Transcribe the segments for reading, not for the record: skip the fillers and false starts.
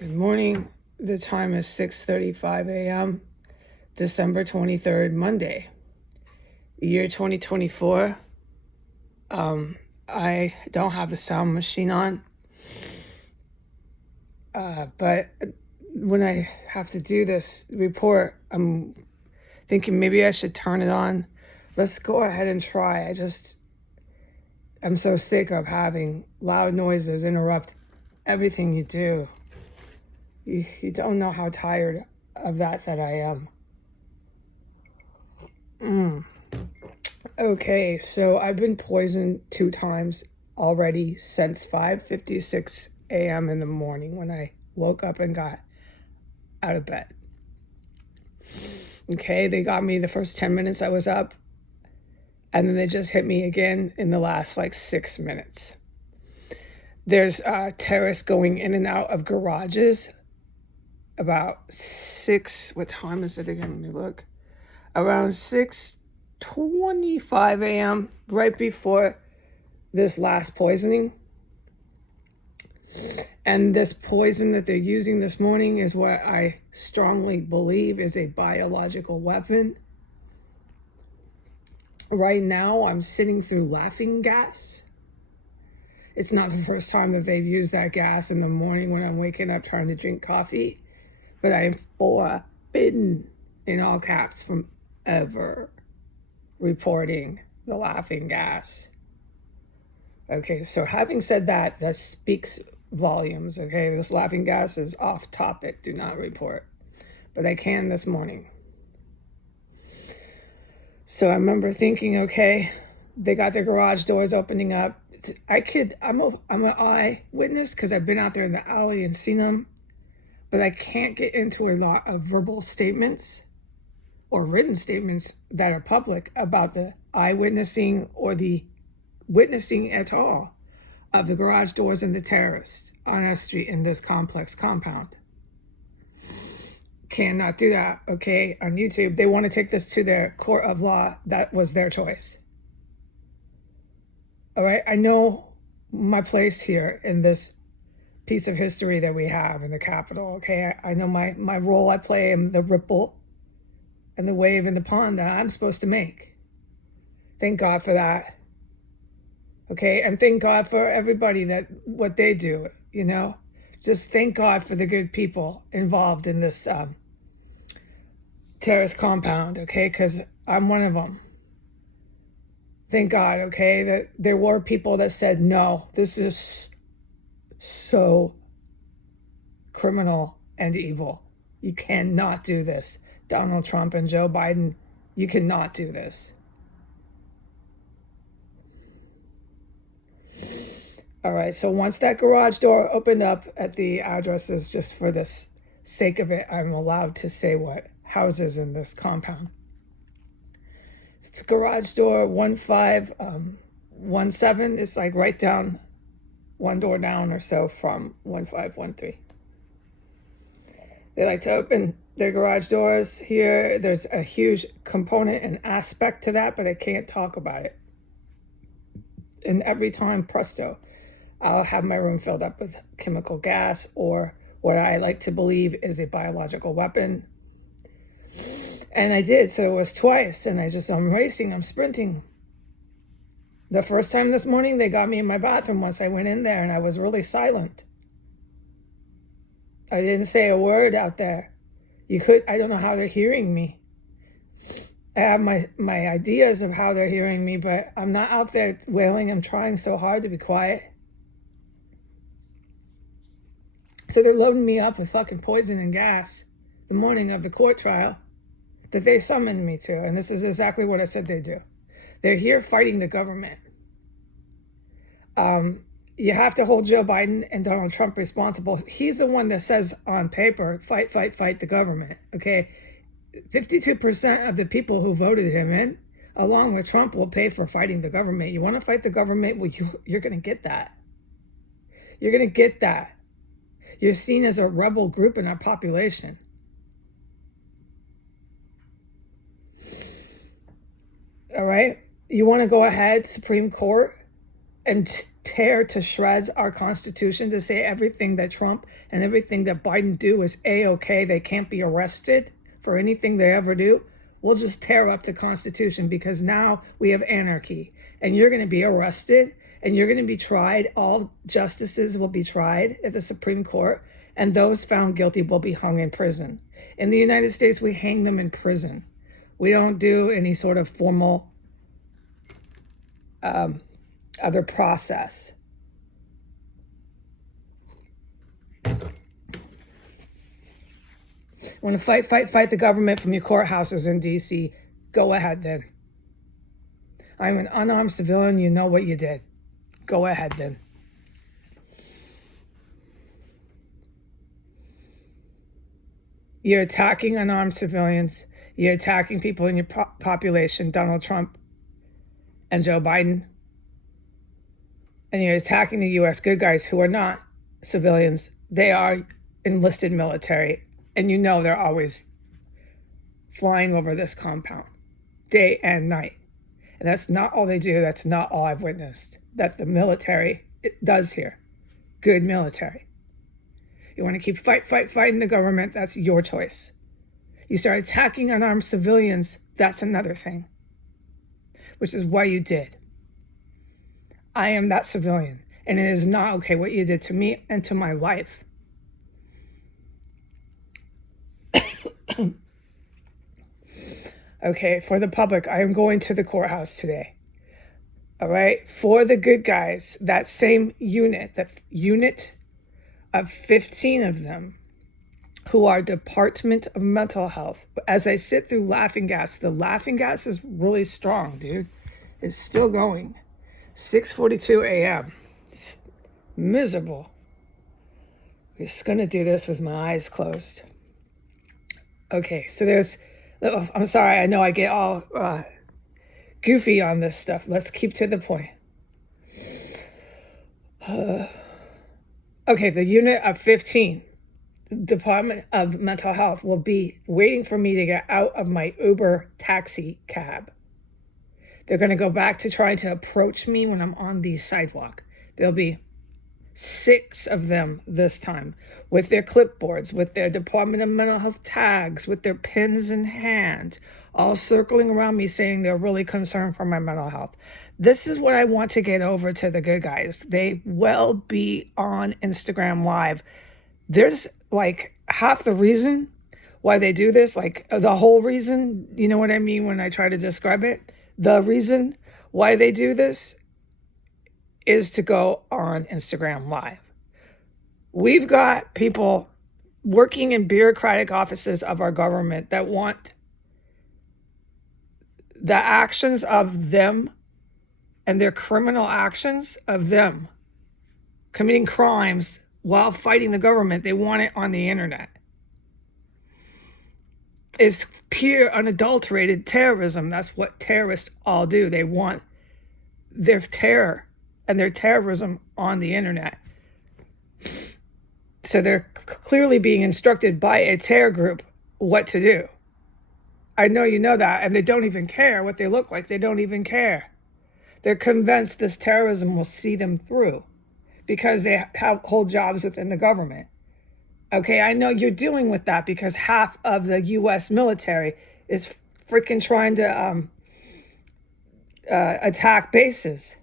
Good morning. The time is 6:35 a.m., December 23rd, Monday, the year 2024. I don't have the sound machine on, but when I have to do this report, I'm thinking maybe I should turn it on. Let's go ahead and try. I'm so sick of having loud noises interrupt everything you do. You don't know how tired of that I am. Okay, so I've been poisoned 2 times already since 5:56 a.m. in the morning when I woke up and got out of bed. Okay, they got me the first 10 minutes I was up, and then they just hit me again in the last 6 minutes. There's terrorists going in and out of garages about 6, what time is it again? Let me look. Around 6:25 a.m., right before this last poisoning. And this poison that they're using this morning is what I strongly believe is a biological weapon. Right now, I'm sitting through laughing gas. It's not the first time that they've used that gas in the morning when I'm waking up trying to drink coffee, but I am forbidden, in all caps, from ever reporting the laughing gas. Okay, so having said that, that speaks volumes. Okay, this laughing gas is off topic. Do not report. But I can this morning. So I remember thinking, okay, they got their garage doors opening up. I'm an eyewitness because I've been out there in the alley and seen them, but I can't get into a lot of verbal statements or written statements that are public about the eyewitnessing or the witnessing at all of the garage doors and the terrorists on our street in this complex compound. Cannot do that, okay, on YouTube. They want to take this to their court of law. That was their choice. All right, I know my place here in this piece of history that we have in the Capitol, okay? I know my role I play in the ripple and the wave in the pond that I'm supposed to make. Thank God for that. Okay, and thank God for everybody that what they do, just thank God for the good people involved in this terrorist compound, okay, because I'm one of them. Thank God, okay, that there were people that said, no, this is so criminal and evil. You cannot do this. Donald Trump and Joe Biden, you cannot do this. All right, so once that garage door opened up at the addresses, just for the sake of it, I'm allowed to say what houses in this compound. It's garage door 1517. It's right down, one door down or so from 1513. They like to open their garage doors here. There's a huge component and aspect to that, but I can't talk about it. And every time, presto, I'll have my room filled up with chemical gas or what I like to believe is a biological weapon. And I did, so it was twice, and I'm racing, I'm sprinting. The first time this morning, they got me in my bathroom once I went in there, and I was really silent. I didn't say a word out there. I don't know how they're hearing me. I have my ideas of how they're hearing me, but I'm not out there wailing. I'm trying so hard to be quiet. So they're loading me up with fucking poison and gas the morning of the court trial that they summoned me to. And this is exactly what I said they do. They're here fighting the government. You have to hold Joe Biden and Donald Trump responsible. He's the one that says on paper, fight, fight, fight the government. Okay, 52% of the people who voted him in, along with Trump, will pay for fighting the government. You want to fight the government? Well, you're going to get that. You're going to get that. You're seen as a rebel group in our population. All right? You want to go ahead, Supreme Court, and tear to shreds our Constitution to say everything that Trump and everything that Biden do is A-okay, they can't be arrested for anything they ever do, we'll just tear up the Constitution, because now we have anarchy and you're going to be arrested and you're going to be tried. All justices will be tried at the Supreme Court, and those found guilty will be hung in prison. In the United States, we hang them in prison. We don't do any sort of formal other process. Want to fight the government from your courthouses in DC? Go ahead then. I'm an unarmed civilian. You know what you did. Go ahead then. You're attacking unarmed civilians. You're attacking people in your population, Donald Trump and Joe Biden. And you're attacking the U.S. good guys who are not civilians. They are enlisted military. And you know they're always flying over this compound, day and night. And that's not all they do. That's not all I've witnessed that the military does here. Good military. You want to keep fighting the government, that's your choice. You start attacking unarmed civilians, that's another thing, which is what you did. I am that civilian, and it is not okay what you did to me and to my life. Okay, for the public, I am going to the courthouse today. All right, for the good guys, that same unit, that unit of 15 of them who are Department of Mental Health. As I sit through laughing gas, the laughing gas is really strong, dude. It's still going. 6:42 a.m. It's miserable. I'm just gonna do this with my eyes closed. Okay, so I'm sorry, I know I get all goofy on this stuff. Let's keep to the point. Okay, the unit of 15, Department of Mental Health, will be waiting for me to get out of my Uber taxi cab. They're going to go back to trying to approach me when I'm on the sidewalk. There'll be 6 of them this time, with their clipboards, with their Department of Mental Health tags, with their pens in hand, all circling around me saying they're really concerned for my mental health. This is what I want to get over to the good guys. They will be on Instagram Live. There's like half the reason why they do this, like the whole reason, you know what I mean when I try to describe it? The reason why they do this is to go on Instagram Live. We've got people working in bureaucratic offices of our government that want the actions of them and their criminal actions of them committing crimes while fighting the government. They want it on the internet. It's pure unadulterated terrorism. That's what terrorists all do. They want their terror and their terrorism on the internet. So they're clearly being instructed by a terror group what to do. I know you know that, and they don't even care what they look like. They don't even care. They're convinced this terrorism will see them through because they hold jobs within the government. Okay, I know you're dealing with that because half of the U.S. military is freaking trying to attack bases.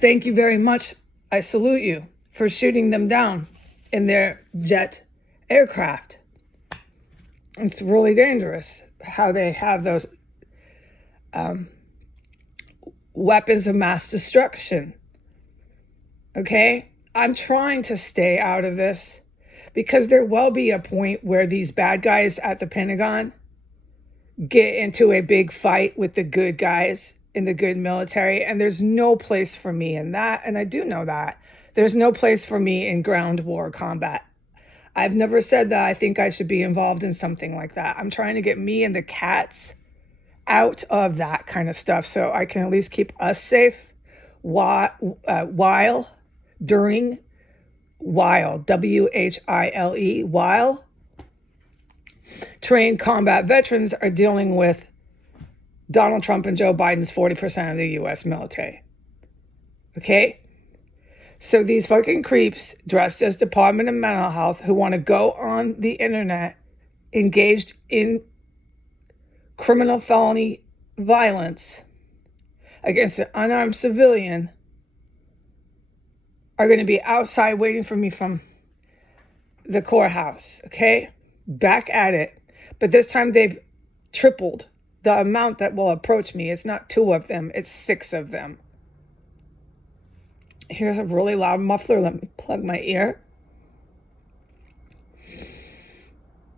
Thank you very much. I salute you for shooting them down in their jet aircraft. It's really dangerous how they have those weapons of mass destruction. Okay? I'm trying to stay out of this because there will be a point where these bad guys at the Pentagon get into a big fight with the good guys in the good military, and there's no place for me in that, and I do know that. There's no place for me in ground war combat. I've never said that I think I should be involved in something like that. I'm trying to get me and the cats out of that kind of stuff so I can at least keep us safe while W-H-I-L-E, while trained combat veterans are dealing with Donald Trump and Joe Biden's 40% of the U.S. military. Okay? So these fucking creeps dressed as Department of Mental Health who want to go on the internet engaged in criminal felony violence against an unarmed civilian are going to be outside waiting for me from the courthouse, okay? Back at it. But this time they've tripled the amount that will approach me. It's not 2 of them, it's 6 of them. Here's a really loud muffler. Let me plug my ear.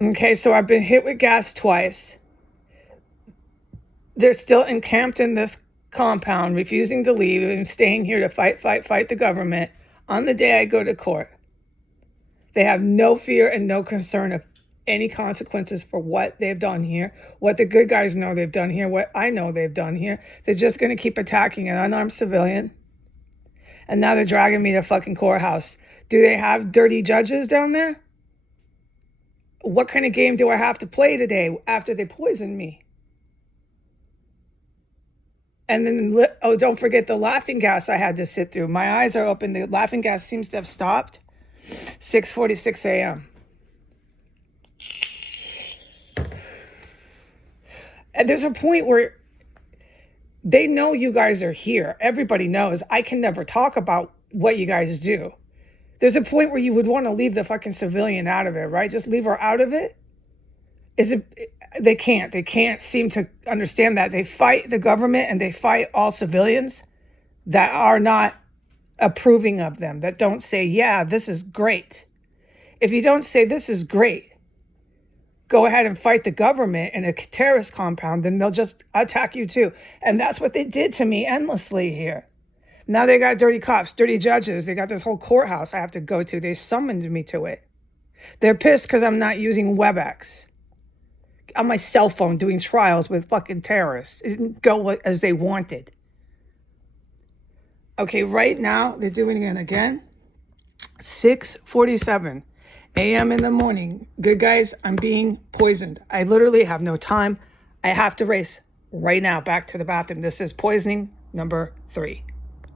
Okay, so I've been hit with gas twice. They're still encamped in this compound, refusing to leave and staying here to fight the government on the day I go to court. They have no fear and no concern of any consequences for what they've done here, what the good guys know they've done here, what I know they've done here. They're just going to keep attacking an unarmed civilian. And now they're dragging me to fucking courthouse. Do they have dirty judges down there? What kind of game do I have to play today after they poisoned me? And then, oh, don't forget the laughing gas I had to sit through. My eyes are open. The laughing gas seems to have stopped. 6:46 a.m. And there's a point where they know you guys are here. Everybody knows. I can never talk about what you guys do. There's a point where you would want to leave the fucking civilian out of it, right? Just leave her out of it. They can't. They can't seem to understand that. They fight the government and they fight all civilians that are not approving of them, that don't say, yeah, this is great. If you don't say this is great, go ahead and fight the government in a terrorist compound, then they'll just attack you too. And that's what they did to me endlessly here. Now they got dirty cops, dirty judges. They got this whole courthouse I have to go to. They summoned me to it. They're pissed because I'm not using WebEx on my cell phone doing trials with fucking terrorists. It didn't go as they wanted. Okay, right now they're doing it again. 6:47 a.m. in the morning. Good guys, I'm being poisoned. I literally have no time. I have to race right now back to the bathroom. This is poisoning number 3.